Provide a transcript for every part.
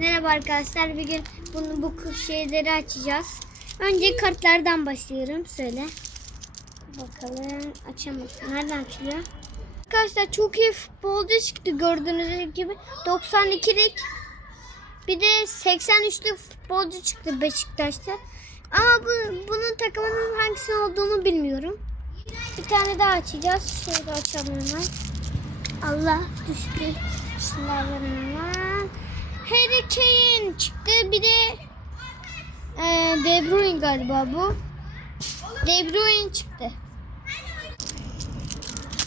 Merhaba arkadaşlar. Bir gün bunu bu şeyleri açacağız. Önce kartlardan başlıyorum. Söyle. Bakalım. Açamadım. Nereden açılıyor? Arkadaşlar çok iyi futbolcu çıktı gördüğünüz gibi. 92'lik bir de 83'lük futbolcu çıktı Beşiktaş'ta. Ama bu, bunun takımının hangisinin olduğunu bilmiyorum. Bir tane daha açacağız. Şöyle açalım hemen. Allah düştü. Bismillahirrahmanirrahim. Harry Kane çıktı. Bir de e, De Bruyne galiba bu. De Bruyne çıktı.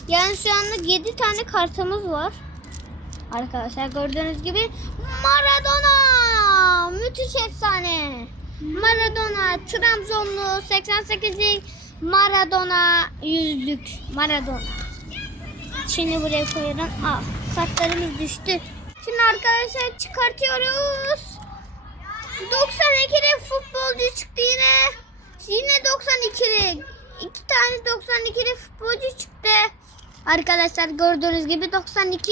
Yani şu anlık 7 tane kartımız var. Arkadaşlar gördüğünüz gibi Maradona! Müthiş efsane. Maradona, Trabzonlu 88'lik Maradona yüzlük. Maradona. Şimdi buraya koyuyorum. Aa, saçlarımız düştü. Şimdi arkadaşlar çıkartıyoruz. 92'li futbolcu çıktı yine. Yine 92'li. İki tane 92'li futbolcu çıktı. Arkadaşlar gördüğünüz gibi 92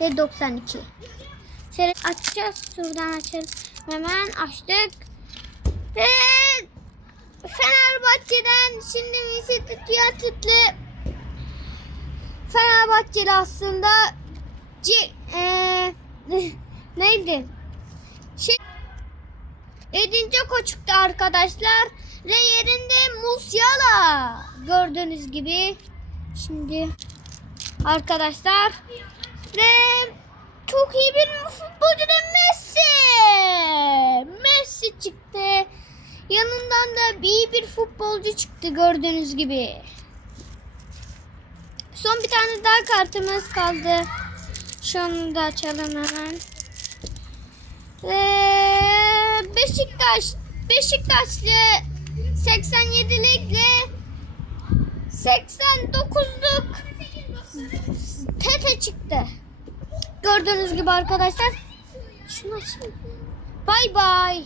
ve 92. Şöyle açacağız. Şuradan açalım. Hemen açtık. Ve Fenerbahçe'den şimdi Mesut Tiyatitli Fenerbahçeli aslında C eee, neydi? Şey Edin Dzeko çıktı arkadaşlar. Ve yerinde Musiala. Gördüğünüz gibi. Şimdi arkadaşlar ve çok iyi bir futbolcu da Messi. Messi çıktı. Yanından da iyi bir futbolcu çıktı gördüğünüz gibi. Son bir tane daha kartımız kaldı. Şunu da açalım hemen. Ve Beşiktaş Beşiktaşlı 87'likle 89'luk Tete çıktı. Gördüğünüz gibi arkadaşlar. Şunu açayım. Bay bay.